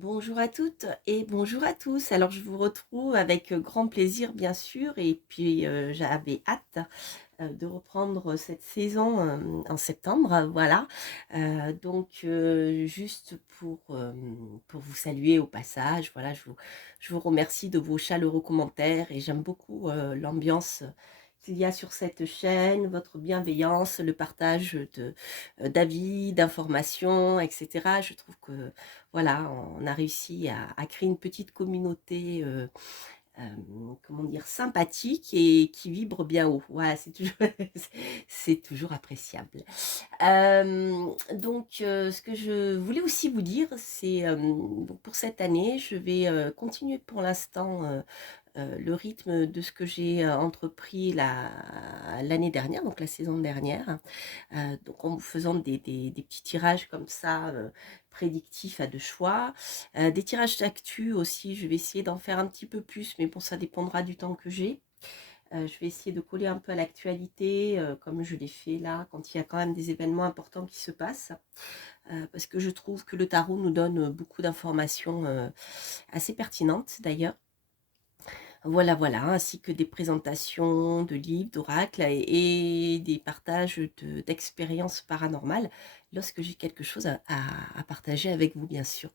Bonjour à toutes et bonjour à tous. Alors je vous retrouve avec grand plaisir bien sûr et puis j'avais hâte de reprendre cette saison en septembre, voilà. Juste pour vous saluer au passage, voilà, je vous remercie de vos chaleureux commentaires et j'aime beaucoup l'ambiance qu'il y a sur cette chaîne, votre bienveillance, le partage d'avis, d'informations, etc. Je trouve que voilà, on a réussi à créer une petite communauté comment dire, sympathique et qui vibre bien haut. Voilà, c'est toujours, c'est toujours appréciable. Ce que je voulais aussi vous dire, c'est pour cette année, je vais continuer pour l'instant le rythme de ce que j'ai entrepris l'année dernière, donc la saison dernière. Donc en vous faisant des petits tirages comme ça, prédictifs à deux choix. Des tirages d'actu aussi, je vais essayer d'en faire un petit peu plus, mais bon, ça dépendra du temps que j'ai. Je vais essayer de coller un peu à l'actualité, comme je l'ai fait là, quand il y a quand même des événements importants qui se passent, parce que je trouve que le tarot nous donne beaucoup d'informations assez pertinentes d'ailleurs. Voilà, voilà, ainsi que des présentations de livres, d'oracles et des partages d'expériences paranormales lorsque j'ai quelque chose à partager avec vous, bien sûr.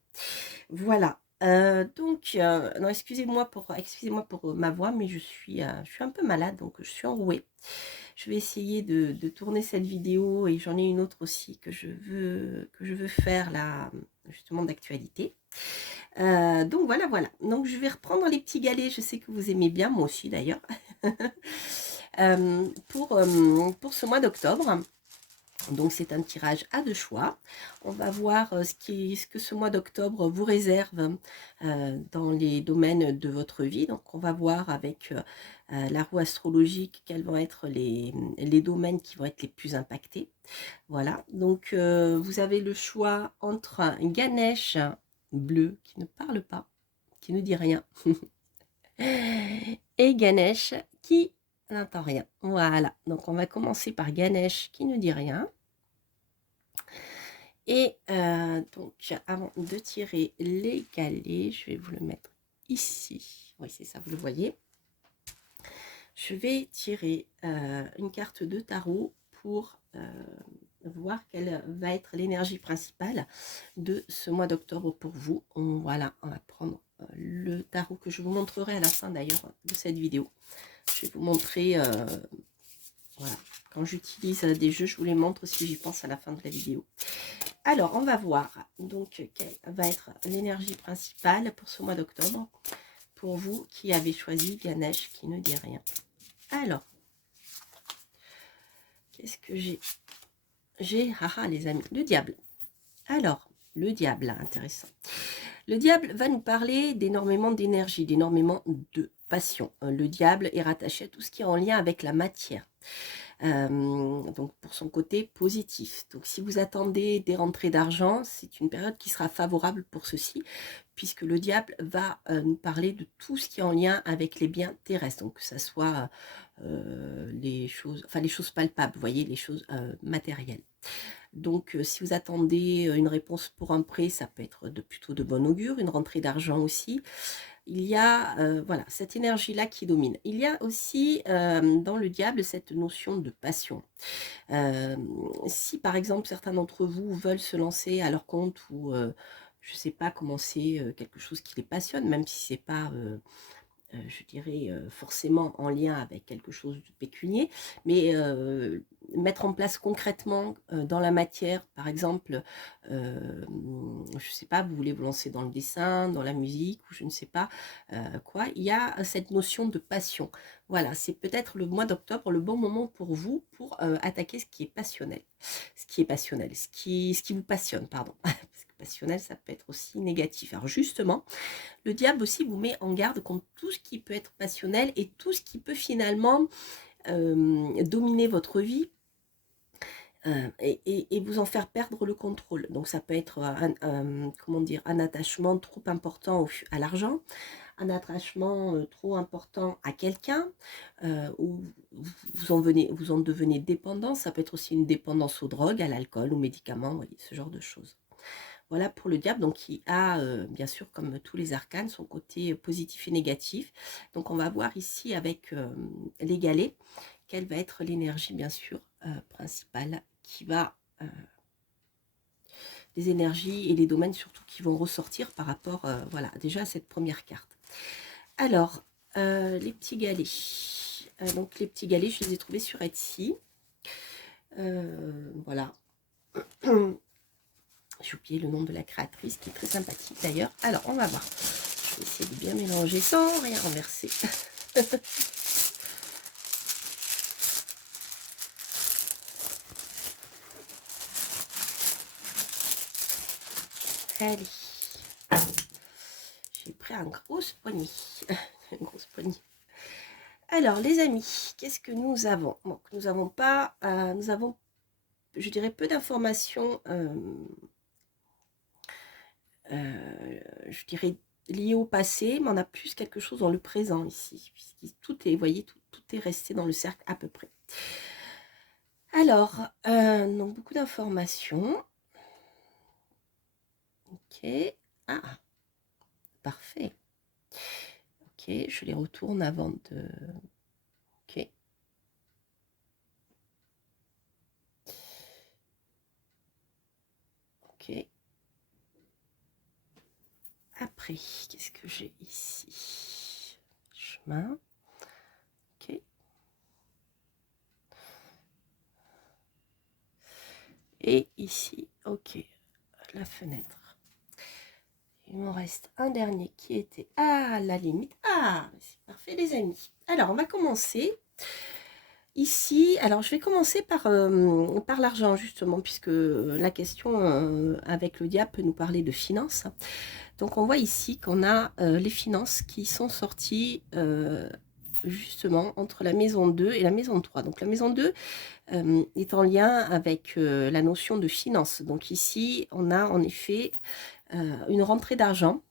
Voilà. Non, excusez-moi pour ma voix, mais je suis un peu malade, donc je suis enrouée. Je vais essayer de tourner cette vidéo et j'en ai une autre aussi que je veux faire là, justement d'actualité. Donc voilà, voilà. Donc je vais reprendre les petits galets, je sais que vous aimez bien, moi aussi d'ailleurs, pour ce mois d'octobre. Donc c'est un tirage à deux choix. On va voir ce que ce mois d'octobre vous réserve dans les domaines de votre vie. Donc on va voir avec la roue astrologique quels vont être les domaines qui vont être les plus impactés. Voilà, donc vous avez le choix entre un Ganesh bleu qui ne parle pas, qui ne dit rien, et Ganesh qui n'entend rien. Voilà, donc on va commencer par Ganesh qui ne dit rien. Et avant de tirer les galets, je vais vous le mettre ici. Oui, c'est ça, vous le voyez. Je vais tirer une carte de tarot pour voir quelle va être l'énergie principale de ce mois d'octobre pour vous. Voilà, on va prendre le tarot que je vous montrerai à la fin d'ailleurs de cette vidéo. Je vais vous montrer, voilà, quand j'utilise des jeux, je vous les montre si j'y pense à la fin de la vidéo. Alors, on va voir donc quelle va être l'énergie principale pour ce mois d'octobre pour vous qui avez choisi Ganesh qui ne dit rien. Alors, qu'est-ce que j'ai? J'ai, haha les amis, le diable. Alors, le diable, intéressant. Le diable va nous parler d'énormément d'énergie, d'énormément de passion. Le diable est rattaché à tout ce qui est en lien avec la matière. Donc pour son côté positif. Donc si vous attendez des rentrées d'argent, c'est une période qui sera favorable pour ceci, puisque le diable va nous parler de tout ce qui est en lien avec les biens terrestres, donc que ce soit les choses palpables, vous voyez, les choses matérielles. Donc, si vous attendez une réponse pour un prêt, ça peut être plutôt de bon augure, une rentrée d'argent aussi. Il y a voilà, cette énergie-là qui domine. Il y a aussi dans le diable cette notion de passion. Si par exemple certains d'entre vous veulent se lancer à leur compte ou je ne sais pas, commencer quelque chose qui les passionne, même si c'est pas je dirais, forcément en lien avec quelque chose de pécunier, mais mettre en place concrètement dans la matière, par exemple, je ne sais pas, vous voulez vous lancer dans le dessin, dans la musique, ou je ne sais pas quoi, il y a cette notion de passion. Voilà, c'est peut-être le mois d'octobre le bon moment pour vous pour attaquer ce qui est passionnel. Ce qui vous passionne, pardon. Parce que passionnel, ça peut être aussi négatif. Alors justement, le diable aussi vous met en garde contre tout ce qui peut être passionnel et tout ce qui peut finalement dominer votre vie et vous en faire perdre le contrôle. Donc ça peut être comment dire, un attachement trop important à l'argent, un attachement trop important à quelqu'un, ou vous en devenez dépendant. Ça peut être aussi une dépendance aux drogues, à l'alcool, aux médicaments, vous voyez, ce genre de choses. Voilà pour le diable, donc qui a, bien sûr, comme tous les arcanes, son côté positif et négatif. Donc on va voir ici avec les galets, quelle va être l'énergie, bien sûr, principale, qui va... les énergies et les domaines surtout qui vont ressortir par rapport, voilà, déjà à cette première carte. Alors, les petits galets. Donc les petits galets, je les ai trouvés sur Etsy. Voilà. J'ai oublié le nom de la créatrice, qui est très sympathique d'ailleurs. Alors, on va voir. Je vais essayer de bien mélanger sans rien renverser. Allez. J'ai pris un gros poignée. Une grosse poignée. Alors, les amis, qu'est-ce que nous avons? Donc, nous n'avons pas... nous avons, je dirais, peu d'informations... je dirais lié au passé, mais on a plus quelque chose dans le présent ici, puisque tout est, vous voyez, tout est resté dans le cercle à peu près. Alors, donc beaucoup d'informations. Ok, ah, parfait. Ok, je les retourne avant de... Ok. Ok. Après, qu'est-ce que j'ai ici? Chemin. Ok. Et ici, ok, la fenêtre. Il m'en reste un dernier qui était à la limite. Ah, c'est parfait les amis. Alors, on va commencer. Ici, alors je vais commencer par l'argent justement, puisque la question avec le diable peut nous parler de finances. Donc on voit ici qu'on a les finances qui sont sorties justement entre la maison 2 et la maison 3. Donc la maison 2 est en lien avec la notion de finance. Donc ici, on a en effet une rentrée d'argent,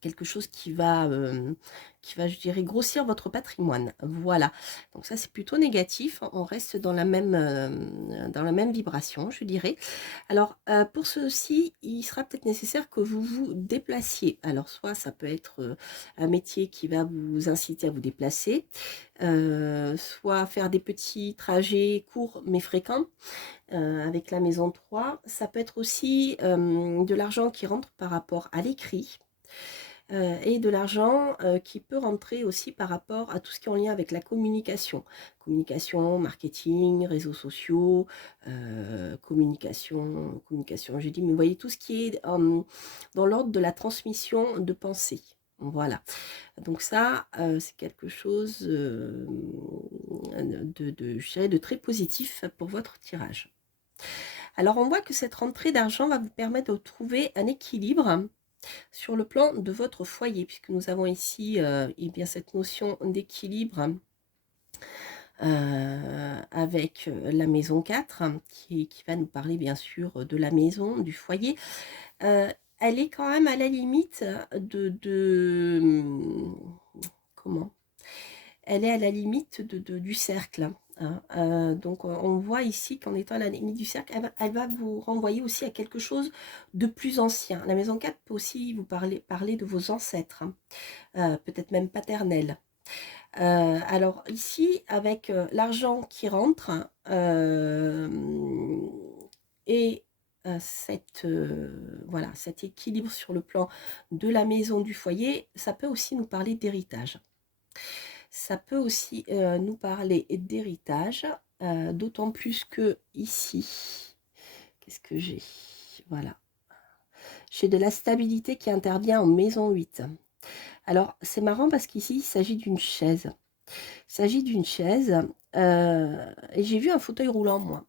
quelque chose qui va, je dirais, grossir votre patrimoine. Voilà. Donc ça, c'est plutôt négatif. On reste dans la même vibration, je dirais. Alors, pour ceci, il sera peut-être nécessaire que vous vous déplaciez. Alors, soit ça peut être un métier qui va vous inciter à vous déplacer, soit faire des petits trajets courts mais fréquents avec la maison 3. Ça peut être aussi de l'argent qui rentre par rapport à l'écrit. Et de l'argent qui peut rentrer aussi par rapport à tout ce qui est en lien avec la communication. Communication, marketing, réseaux sociaux, communication, j'ai dit, mais vous voyez tout ce qui est dans l'ordre de la transmission de pensée. Voilà. Donc ça, c'est quelque chose je dirais, de très positif pour votre tirage. Alors, on voit que cette rentrée d'argent va vous permettre de trouver un équilibre sur le plan de votre foyer, puisque nous avons ici eh bien, cette notion d'équilibre avec la maison 4, qui va nous parler bien sûr de la maison, du foyer. Elle est quand même à la limite comment? Elle est à la limite du cercle. Hein. Donc on voit ici qu'en étant à la limite du cercle, elle va vous renvoyer aussi à quelque chose de plus ancien. La maison 4 peut aussi vous parler de vos ancêtres, hein. Peut-être même paternels. Alors ici, avec l'argent qui rentre et voilà, cet équilibre sur le plan de la maison, du foyer, ça peut aussi nous parler d'héritage. Ça peut aussi nous parler d'héritage, d'autant plus que ici, qu'est-ce que j'ai? Voilà. J'ai de la stabilité qui intervient en maison 8. Alors, c'est marrant parce qu'ici, il s'agit d'une chaise. Il s'agit d'une chaise. Et j'ai vu un fauteuil roulant, moi.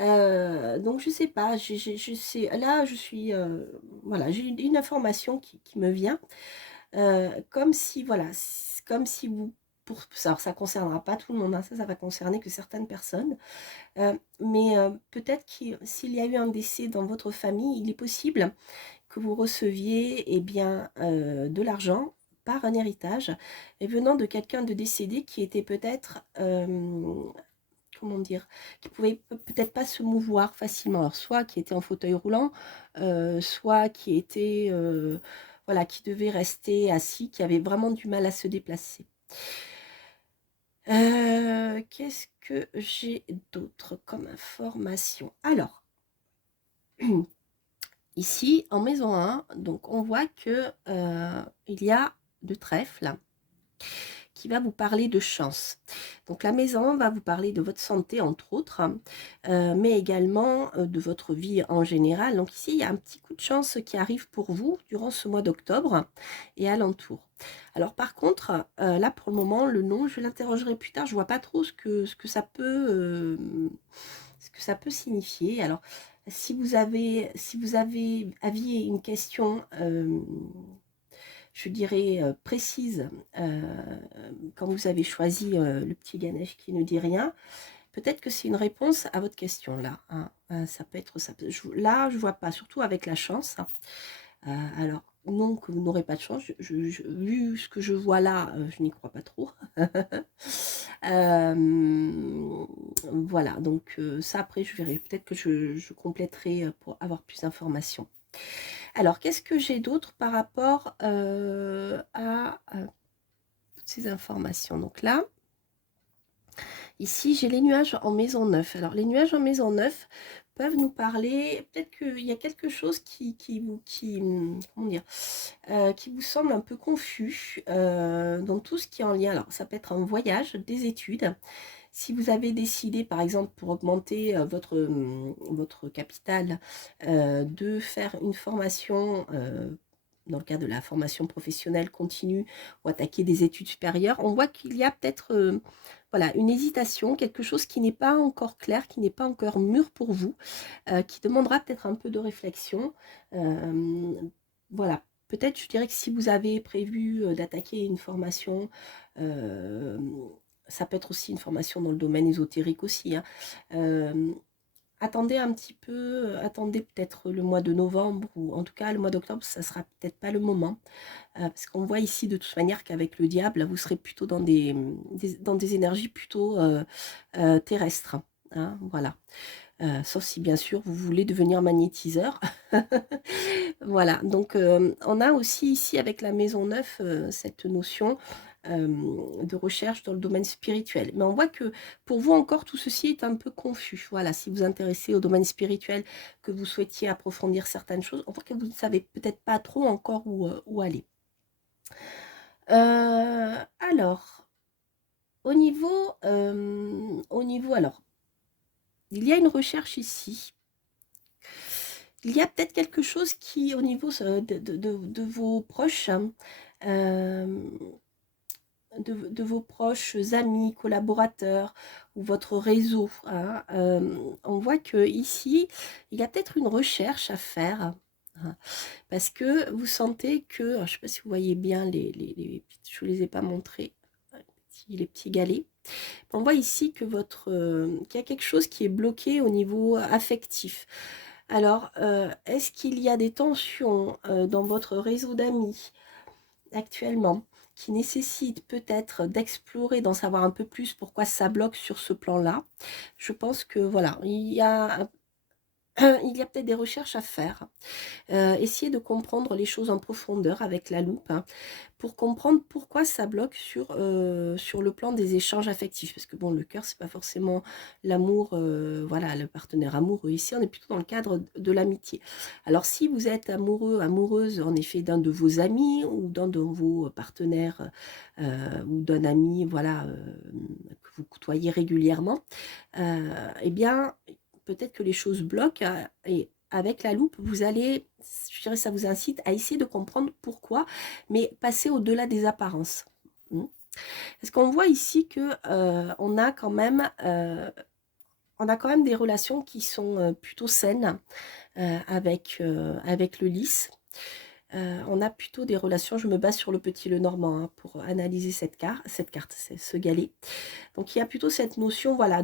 Donc, je sais pas. Je sais, là, je suis... voilà, j'ai une information qui me vient. Comme si, voilà, comme si vous... Alors, ça ne concernera pas tout le monde, hein, ça va concerner que certaines personnes. Mais peut-être que s'il y a eu un décès dans votre famille, il est possible que vous receviez eh bien, de l'argent par un héritage et venant de quelqu'un de décédé qui était peut-être, comment dire, qui pouvait peut-être pas se mouvoir facilement. Alors, soit qui était en fauteuil roulant, soit qui était, voilà, qui devait rester assis, qui avait vraiment du mal à se déplacer. Qu'est-ce que j'ai d'autre comme information? Alors, ici, en maison 1, donc on voit que il y a de trèfle qui va vous parler de chance. Donc la maison va vous parler de votre santé, entre autres, mais également de votre vie en général. Donc ici, il y a un petit coup de chance qui arrive pour vous durant ce mois d'octobre et alentour. Alors par contre, là pour le moment, le nom, je l'interrogerai plus tard. Je vois pas trop ce que ça peut, ce que ça peut signifier. Alors, aviez une question, je dirais, précise, quand vous avez choisi le petit Ganesh qui ne dit rien, peut-être que c'est une réponse à votre question là, hein. Ça peut être ça. Là, je vois pas, surtout avec la chance. Alors, non, que vous n'aurez pas de chance. Vu ce que je vois là, je n'y crois pas trop. Voilà, donc ça après, je verrai. Peut-être que je compléterai pour avoir plus d'informations. Alors, qu'est-ce que j'ai d'autre par rapport à toutes ces informations? Donc là, ici, j'ai les nuages en maison 9. Alors, les nuages en maison 9 peuvent nous parler, peut-être qu'il y a quelque chose comment dire, qui vous semble un peu confus dans tout ce qui est en lien. Alors, ça peut être un voyage, des études. Si vous avez décidé, par exemple, pour augmenter votre capital, de faire une formation dans le cadre de la formation professionnelle continue ou attaquer des études supérieures, on voit qu'il y a peut-être voilà, une hésitation, quelque chose qui n'est pas encore clair, qui n'est pas encore mûr pour vous, qui demandera peut-être un peu de réflexion. Voilà, peut-être je dirais que si vous avez prévu d'attaquer une formation, ça peut être aussi une formation dans le domaine ésotérique aussi, hein. Attendez un petit peu, attendez peut-être le mois de novembre ou en tout cas le mois d'octobre, ça sera peut-être pas le moment. Parce qu'on voit ici de toute manière qu'avec le diable, vous serez plutôt dans dans des énergies plutôt terrestres, hein, voilà. Sauf si bien sûr vous voulez devenir magnétiseur. Voilà, donc on a aussi ici avec la maison 9 cette notion de recherche dans le domaine spirituel. Mais on voit que pour vous encore tout ceci est un peu confus. Voilà, si vous vous intéressez au domaine spirituel, que vous souhaitiez approfondir certaines choses, on voit que vous ne savez peut-être pas trop encore où aller. Alors, alors, il y a une recherche ici. Il y a peut-être quelque chose qui, au niveau de vos proches, hein, de vos proches amis, collaborateurs ou votre réseau, hein, on voit que ici, il y a peut-être une recherche à faire, hein, parce que vous sentez que, alors, je ne sais pas si vous voyez bien je ne vous les ai pas montrés, les petits galets. On voit ici que qu'il y a quelque chose qui est bloqué au niveau affectif. Alors, est-ce qu'il y a des tensions dans votre réseau d'amis actuellement qui nécessitent peut-être d'explorer, d'en savoir un peu plus pourquoi ça bloque sur ce plan-là? Je pense que voilà, il y a peut-être des recherches à faire. Essayer de comprendre les choses en profondeur avec la loupe, hein, pour comprendre pourquoi ça bloque sur le plan des échanges affectifs. Parce que bon, le cœur, c'est pas forcément l'amour, voilà, le partenaire amoureux. Ici, on est plutôt dans le cadre de l'amitié. Alors, si vous êtes amoureux, amoureuse, en effet, d'un de vos amis ou d'un de vos partenaires ou d'un ami, voilà, que vous côtoyez régulièrement, eh bien, peut-être que les choses bloquent et avec la loupe, vous allez, je dirais, ça vous incite à essayer de comprendre pourquoi, mais passer au-delà des apparences. Parce qu'on voit ici que on a quand même des relations qui sont plutôt saines avec le lys. On a plutôt des relations, je me base sur le petit Lenormand hein, pour analyser cette carte, ce galet. Donc il y a plutôt cette notion, voilà,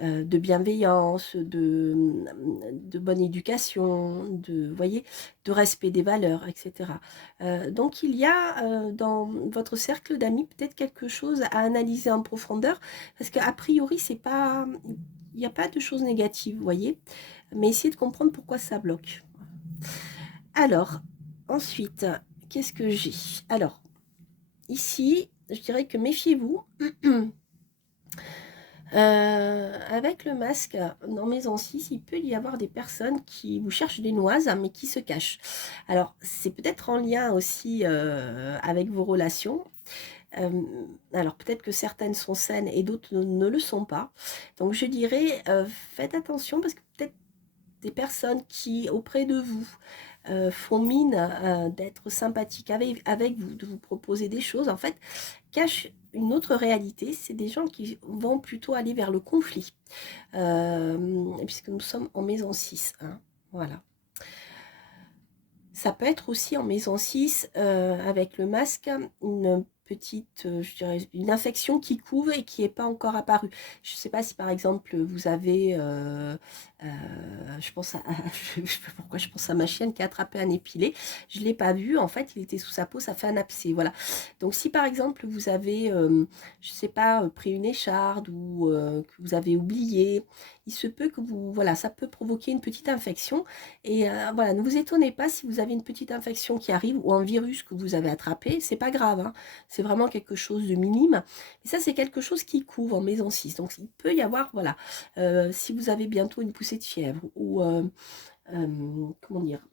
de bienveillance, de bonne éducation, vous voyez, de respect des valeurs, etc. Donc il y a dans votre cercle d'amis peut-être quelque chose à analyser en profondeur, parce qu'a priori, c'est pas, il n'y a pas de choses négatives, vous voyez, mais essayez de comprendre pourquoi ça bloque. Alors, ensuite, qu'est-ce que j'ai? Alors, ici, je dirais que méfiez-vous. Avec le masque, dans Maison 6, il peut y avoir des personnes qui vous cherchent des noises, mais qui se cachent. Alors, c'est peut-être en lien aussi avec vos relations. Alors, peut-être que certaines sont saines et d'autres ne le sont pas. Donc, je dirais, faites attention parce que peut-être des personnes qui, auprès de vous, font mine d'être sympathiques avec vous, de vous proposer des choses, en fait, cachent une autre réalité. C'est des gens qui vont plutôt aller vers le conflit, puisque nous sommes en maison 6. Hein, voilà. Ça peut être aussi en maison 6, avec le masque, une petite, je dirais, une infection qui couve et qui n'est pas encore apparue. Je ne sais pas si par exemple vous avez, je pense je sais pas pourquoi je pense à ma chienne qui a attrapé un épilé. Je ne l'ai pas vu, en fait, il était sous sa peau, ça fait un abcès. Voilà. Donc si par exemple vous avez, je ne sais pas, pris une écharde ou que vous avez oublié, il se peut que vous, voilà, ça peut provoquer une petite infection. Et voilà, ne vous étonnez pas si vous avez une petite infection qui arrive ou un virus que vous avez attrapé, c'est pas grave, hein, c'est vraiment quelque chose de minime. Et ça, c'est quelque chose qui couvre en maison 6. Donc, il peut y avoir, voilà, si vous avez bientôt une poussée de fièvre ou, comment dire,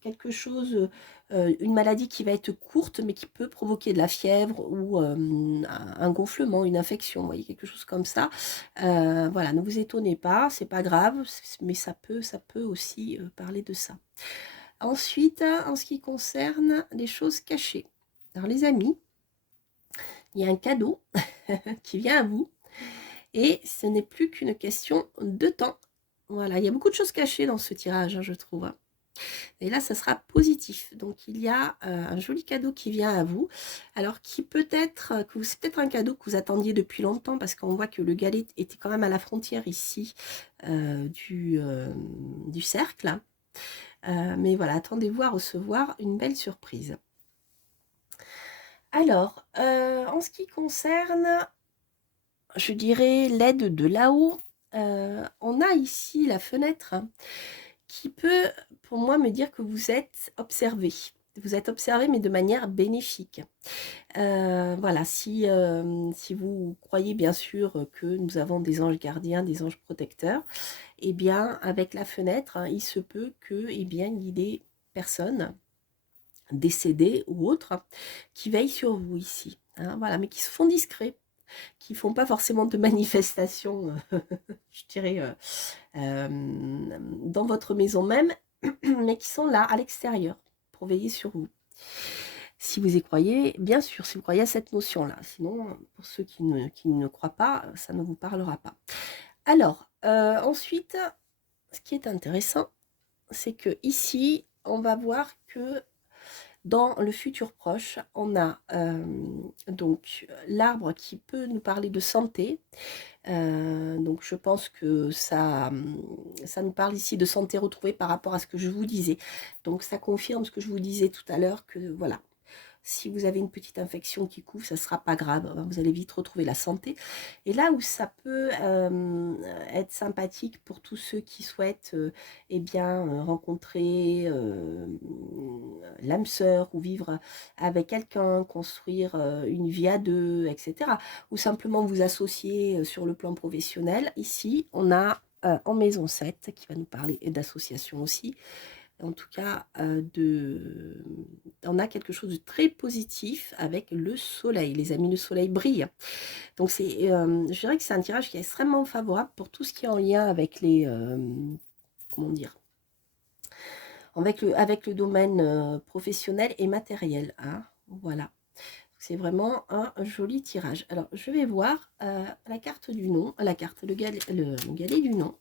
quelque chose, une maladie qui va être courte mais qui peut provoquer de la fièvre ou un gonflement, une infection, vous voyez, quelque chose comme ça. Voilà, ne vous étonnez pas, c'est pas grave, mais ça peut aussi parler de ça. Ensuite, en ce qui concerne les choses cachées. Alors les amis, il y a un cadeau qui vient à vous et ce n'est plus qu'une question de temps. Voilà, il y a beaucoup de choses cachées dans ce tirage, hein, je trouve. Et là, ça sera positif. Donc, il y a un joli cadeau qui vient à vous. Alors, qui peut-être, c'est peut-être un cadeau que vous attendiez depuis longtemps parce qu'on voit que le galet était quand même à la frontière ici du cercle. Mais voilà, attendez-vous à recevoir une belle surprise. Alors, en ce qui concerne, je dirais, l'aide de là-haut, on a ici la fenêtre qui peut, pour moi, me dire que vous êtes observé. Vous êtes observé, mais de manière bénéfique. Voilà, si vous croyez bien sûr que nous avons des anges gardiens, des anges protecteurs, eh bien, avec la fenêtre, hein, il se peut que, eh bien, il y ait des personnes décédées ou autres qui veillent sur vous ici. Hein, voilà, mais qui se font discrets, qui ne font pas forcément de manifestations, je dirais, dans votre maison même, mais qui sont là, à l'extérieur, pour veiller sur vous. Si vous y croyez, bien sûr, si vous croyez à cette notion-là. Sinon, pour ceux qui ne croient pas, ça ne vous parlera pas. Alors, ensuite, ce qui est intéressant, c'est que ici, on va voir que dans le futur proche, on a donc l'arbre qui peut nous parler de santé. Donc je pense que ça nous parle ici de santé retrouvée par rapport à ce que je vous disais. Donc ça confirme ce que je vous disais tout à l'heure, que voilà, si vous avez une petite infection qui couvre, ça ne sera pas grave, vous allez vite retrouver la santé. Et là où ça peut être sympathique pour tous ceux qui souhaitent eh bien, rencontrer l'âme sœur ou vivre avec quelqu'un, construire une vie à deux, etc. Ou simplement vous associer sur le plan professionnel, ici on a en maison 7 qui va nous parler d'association aussi. En tout cas, on a quelque chose de très positif avec le soleil. Les amis, le soleil brille. Donc, je dirais que c'est un tirage qui est extrêmement favorable pour tout ce qui est en lien avec les... comment dire, avec le domaine professionnel et matériel. Hein, voilà. C'est vraiment un joli tirage. Alors, je vais voir la carte du nom, le galet du nom.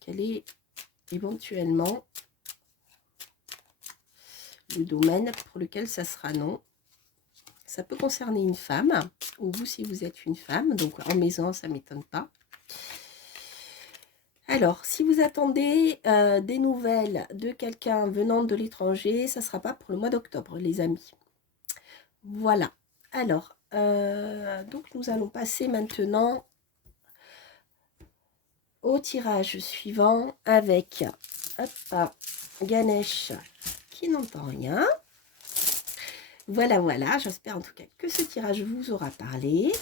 Quel est éventuellement le domaine pour lequel ça sera non. Ça peut concerner une femme, ou vous si vous êtes une femme, donc en maison, ça ne m'étonne pas. Alors, si vous attendez des nouvelles de quelqu'un venant de l'étranger, ça ne sera pas pour le mois d'octobre, les amis. Voilà. Alors, donc nous allons passer maintenant au tirage suivant avec hop, Ganesh qui n'entend rien. Voilà, voilà. J'espère en tout cas que ce tirage vous aura parlé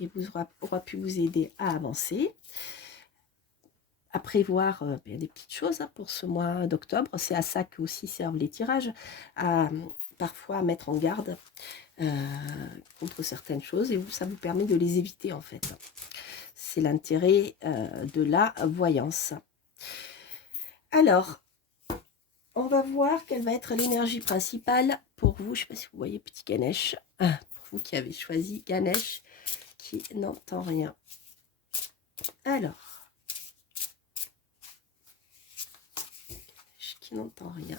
et vous aura pu vous aider à avancer, à prévoir des petites choses pour ce mois d'octobre. C'est à ça que aussi servent les tirages, à parfois mettre en garde contre certaines choses, et ça vous permet de les éviter en fait. C'est l'intérêt de la voyance. Alors, on va voir quelle va être l'énergie principale pour vous. Je ne sais pas si vous voyez petit Ganesh, pour vous qui avez choisi Ganesh, qui n'entend rien. Alors, qui n'entend rien.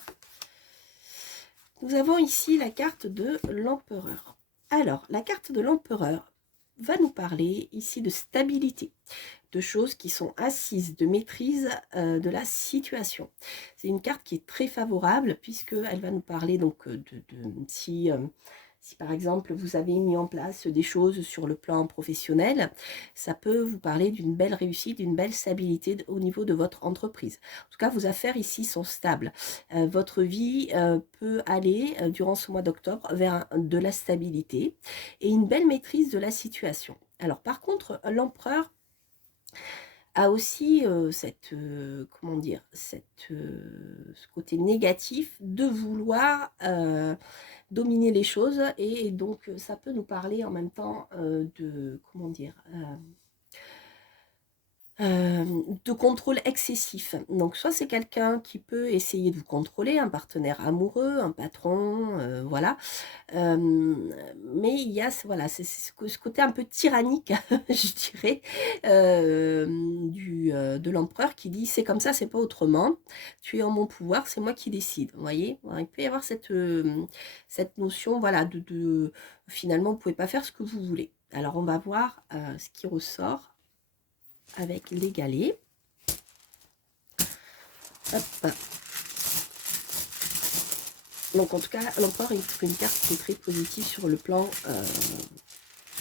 Nous avons ici la carte de l'empereur. Alors, la carte de l'empereur va nous parler ici de stabilité, de choses qui sont assises, de maîtrise de la situation. C'est une carte qui est très favorable puisqu'elle va nous parler donc si par exemple vous avez mis en place des choses sur le plan professionnel, ça peut vous parler d'une belle réussite, d'une belle stabilité au niveau de votre entreprise. En tout cas, vos affaires ici sont stables. Votre vie peut aller durant ce mois d'octobre vers de la stabilité et une belle maîtrise de la situation. Alors par contre, l'empereur a aussi comment dire, ce côté négatif de vouloir dominer les choses, et donc ça peut nous parler en même temps de, comment dire, de contrôle excessif. Donc soit c'est quelqu'un qui peut essayer de vous contrôler, un partenaire amoureux, un patron, voilà. Mais il y a voilà, c'est ce côté un peu tyrannique, je dirais, de l'empereur qui dit c'est comme ça, c'est pas autrement, tu es en mon pouvoir, c'est moi qui décide. Vous voyez, il peut y avoir cette notion, voilà, finalement vous pouvez pas faire ce que vous voulez. Alors on va voir ce qui ressort avec les galets. Hop. Donc en tout cas, l'empereur est une carte qui est très positive sur le plan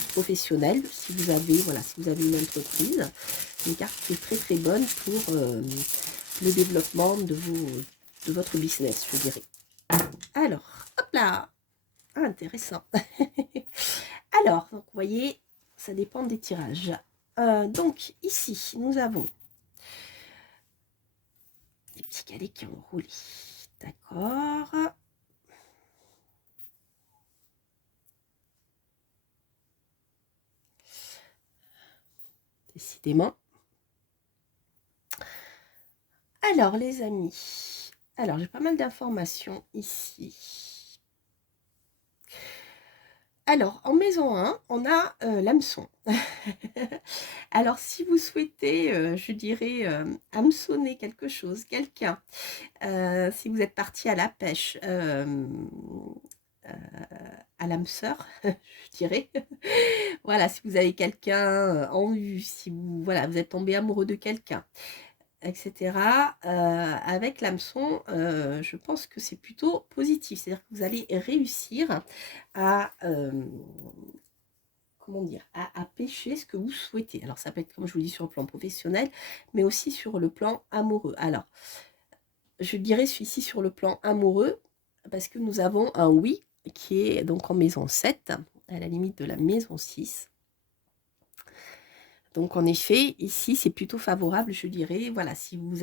professionnel. Si vous avez, voilà, si vous avez une entreprise, une carte qui est très très bonne pour le développement de votre business, je dirais. Alors, hop là, intéressant. Alors, donc vous voyez, ça dépend des tirages. Donc ici, nous avons des petits galets qui ont roulé. D'accord. Décidément. Alors, les amis, alors j'ai pas mal d'informations ici. Alors, en maison 1, on a l'hameçon. Alors, si vous souhaitez, je dirais, hameçonner quelque chose, quelqu'un, si vous êtes parti à la pêche, à l'hameçeur, je dirais. Voilà, si vous avez quelqu'un en vue, si vous, voilà, vous êtes tombé amoureux de quelqu'un, etc. Avec l'hameçon, je pense que c'est plutôt positif. C'est-à-dire que vous allez réussir à, comment dire, à pêcher ce que vous souhaitez. Alors, ça peut être, comme je vous dis, sur le plan professionnel, mais aussi sur le plan amoureux. Alors, je dirais celui-ci sur le plan amoureux, parce que nous avons un oui qui est donc en maison 7, à la limite de la maison 6. Donc en effet, ici c'est plutôt favorable, je dirais. Voilà, si vous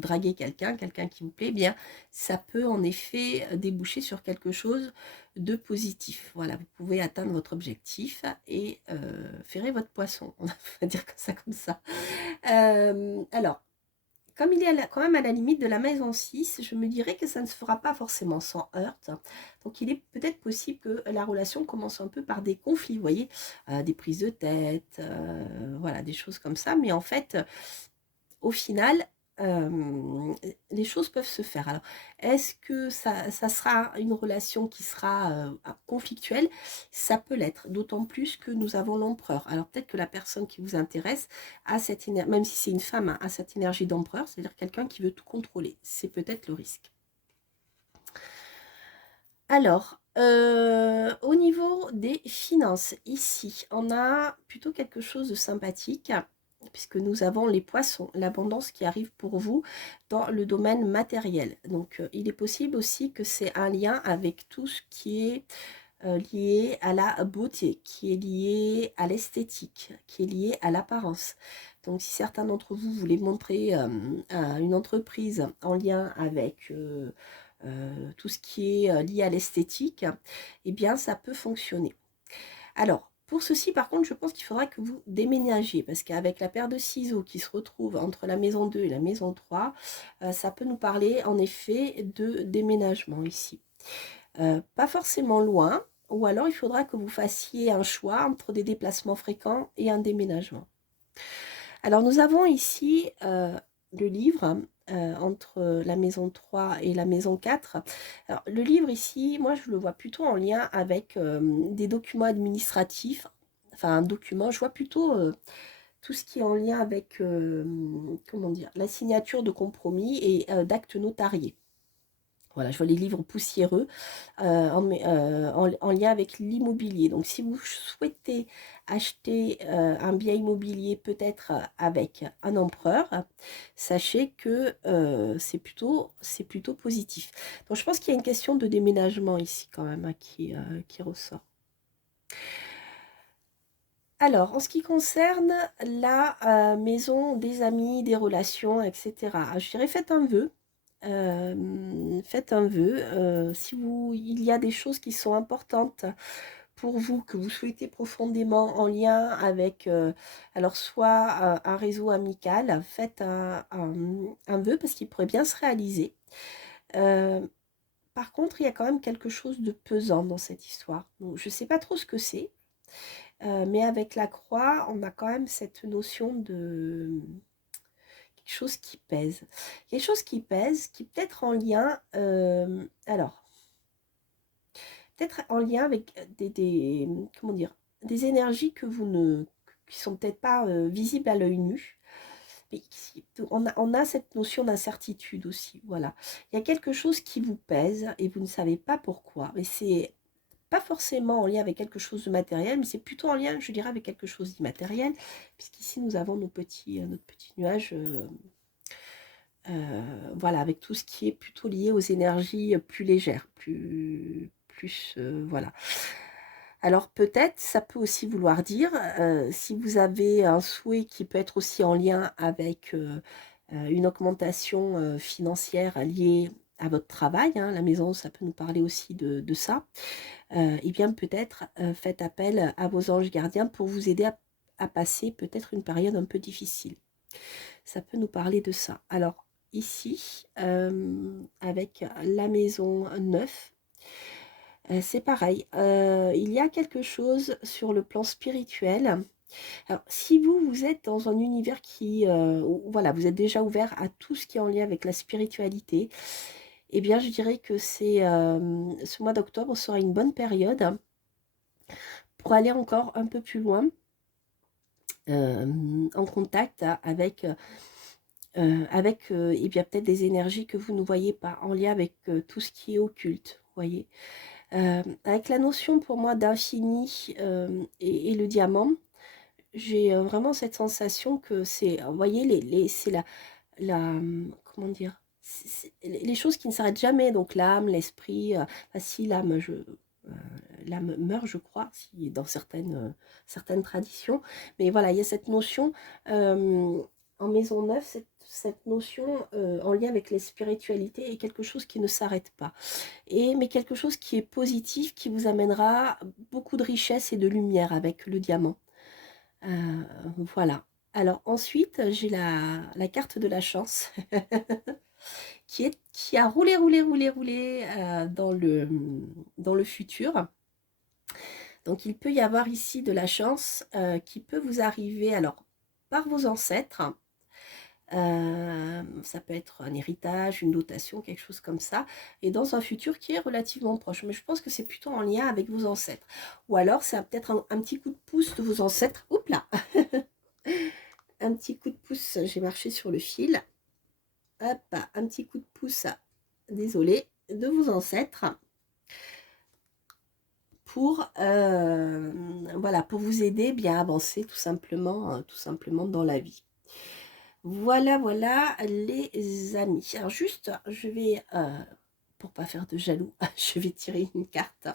draguez quelqu'un qui vous plaît, eh bien ça peut en effet déboucher sur quelque chose de positif. Voilà, vous pouvez atteindre votre objectif et ferrer votre poisson. On va dire ça comme ça. Alors, comme il est quand même à la limite de la maison 6, je me dirais que ça ne se fera pas forcément sans heurte. Donc il est peut-être possible que la relation commence un peu par des conflits, vous voyez, des prises de tête, voilà, des choses comme ça. Mais en fait, au final, les choses peuvent se faire. Alors, est-ce que ça sera une relation qui sera conflictuelle? Ça peut l'être, d'autant plus que nous avons l'empereur. Alors, peut-être que la personne qui vous intéresse a cette énergie, même si c'est une femme, hein, a cette énergie d'empereur, c'est-à-dire quelqu'un qui veut tout contrôler. C'est peut-être le risque. Alors, au niveau des finances, ici, on a plutôt quelque chose de sympathique, puisque nous avons les poissons, l'abondance qui arrive pour vous dans le domaine matériel. Donc, il est possible aussi que c'est un lien avec tout ce qui est lié à la beauté, qui est lié à l'esthétique, qui est lié à l'apparence. Donc, si certains d'entre vous voulaient montrer une entreprise en lien avec tout ce qui est lié à l'esthétique, eh bien, ça peut fonctionner. Alors, pour ceci, par contre, je pense qu'il faudra que vous déménagiez, parce qu'avec la paire de ciseaux qui se retrouve entre la maison 2 et la maison 3, ça peut nous parler en effet de déménagement ici. Pas forcément loin, ou alors il faudra que vous fassiez un choix entre des déplacements fréquents et un déménagement. Alors nous avons ici le livre entre la maison 3 et la maison 4. Alors, le livre ici, moi je le vois plutôt en lien avec des documents administratifs. Enfin un document, je vois plutôt tout ce qui est en lien avec comment dire, la signature de compromis et d'actes notariés. Voilà, je vois les livres poussiéreux en lien avec l'immobilier. Donc, si vous souhaitez acheter un bien immobilier peut-être avec un empereur, sachez que c'est plutôt positif. Donc, je pense qu'il y a une question de déménagement ici quand même hein, qui ressort. Alors, en ce qui concerne la maison des amis, des relations, etc., je dirais faites un vœu. Faites un vœu. Si il y a des choses qui sont importantes pour vous, que vous souhaitez profondément en lien avec, alors soit un réseau amical, faites un vœu parce qu'il pourrait bien se réaliser. Par contre, il y a quand même quelque chose de pesant dans cette histoire. Donc, je ne sais pas trop ce que c'est, mais avec la croix, on a quand même cette notion de quelque chose qui pèse. Quelque chose qui pèse, qui peut être en lien, alors, peut-être en lien avec comment dire, des énergies que vous ne, qui sont peut-être pas visibles à l'œil nu. Mais on a cette notion d'incertitude aussi, voilà. Il y a quelque chose qui vous pèse et vous ne savez pas pourquoi. Mais c'est pas forcément en lien avec quelque chose de matériel, mais c'est plutôt en lien, je dirais, avec quelque chose d'immatériel, puisqu'ici nous avons notre petit nuage. Voilà, avec tout ce qui est plutôt lié aux énergies plus légères, voilà. Alors peut-être, ça peut aussi vouloir dire, si vous avez un souhait qui peut être aussi en lien avec une augmentation financière liée à votre travail, hein, la maison, ça peut nous parler aussi de ça, et bien peut-être faites appel à vos anges gardiens pour vous aider à passer peut-être une période un peu difficile. Ça peut nous parler de ça. Alors, ici, avec la maison 9, c'est pareil. Il y a quelque chose sur le plan spirituel. Alors, si vous êtes dans un univers voilà, vous êtes déjà ouvert à tout ce qui est en lien avec la spiritualité, eh bien, je dirais que ce mois d'octobre sera une bonne période pour aller encore un peu plus loin en contact avec et bien peut-être des énergies que vous ne voyez pas, en lien avec tout ce qui est occulte, vous voyez. Avec la notion pour moi d'infini et le diamant, j'ai vraiment cette sensation que c'est, vous voyez, c'est comment dire, les choses qui ne s'arrêtent jamais, donc l'âme, l'esprit, enfin, si l'âme meurt, je crois, si, dans certaines traditions, mais voilà, il y a cette notion en maison 9, cette notion en lien avec les spiritualités est quelque chose qui ne s'arrête pas, mais quelque chose qui est positif, qui vous amènera beaucoup de richesse et de lumière avec le diamant. Voilà. Alors ensuite, j'ai la carte de la chance qui a roulé dans le futur. Donc il peut y avoir ici de la chance qui peut vous arriver alors par vos ancêtres, Ça peut être un héritage, une dotation, quelque chose comme ça, et dans un futur qui est relativement proche. Mais je pense que c'est plutôt en lien avec vos ancêtres. Ou alors, c'est peut-être un petit coup de pouce de vos ancêtres. Oups là. Un petit coup de pouce, j'ai marché sur le fil. Hop, un petit coup de pouce, désolé, de vos ancêtres pour, voilà, pour vous aider bien à avancer tout simplement dans la vie. Voilà, voilà les amis. Alors juste, je vais, pour pas faire de jaloux, je vais tirer une carte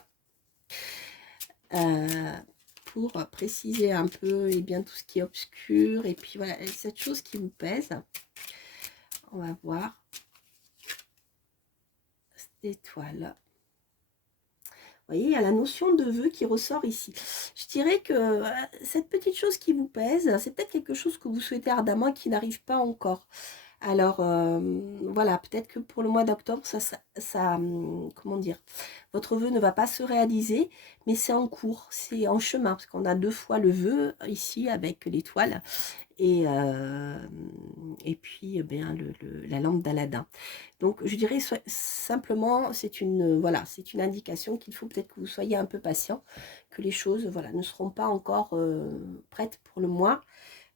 pour préciser un peu et bien tout ce qui est obscur. Et puis voilà, cette chose qui vous pèse. On va voir. Cette étoile. Vous voyez, il y a la notion de vœu qui ressort ici. Je dirais que cette petite chose qui vous pèse, c'est peut-être quelque chose que vous souhaitez ardemment qui n'arrive pas encore. Alors, voilà, peut-être que pour le mois d'octobre, comment dire, votre vœu ne va pas se réaliser, mais c'est en cours, c'est en chemin, parce qu'on a 2 fois le vœu ici avec l'étoile et puis bien, la lampe d'Aladin. Donc, je dirais simplement, c'est voilà, c'est une indication qu'il faut peut-être que vous soyez un peu patient, que les choses voilà, ne seront pas encore prêtes pour le mois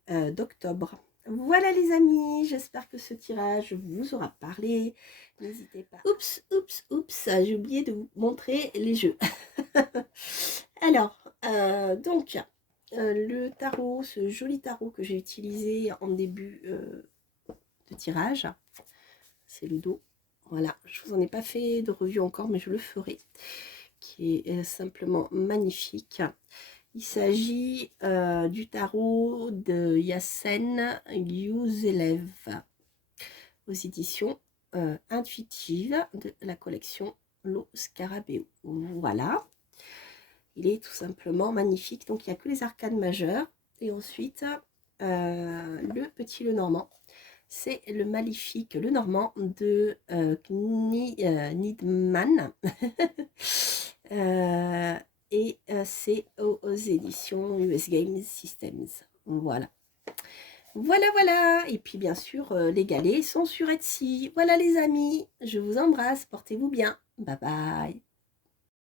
d'octobre. Voilà les amis, j'espère que ce tirage vous aura parlé. N'hésitez pas. Oups, oups, oups, j'ai oublié de vous montrer les jeux. Alors, donc, le tarot, ce joli tarot que j'ai utilisé en début de tirage, c'est le dos. Voilà, je vous en ai pas fait de revue encore, mais je le ferai, qui est simplement magnifique. Il s'agit du tarot de Yassen Youzelev aux éditions intuitives de la collection Lo Scarabeo. Voilà, il est tout simplement magnifique. Donc, il n'y a que les arcanes majeures. Et ensuite, le petit Lenormand. C'est le maléfique Lenormand de Nidman. Et c'est aux éditions US Games Systems. Voilà. Voilà, voilà. Et puis, bien sûr, les galets sont sur Etsy. Voilà, les amis. Je vous embrasse. Portez-vous bien. Bye bye.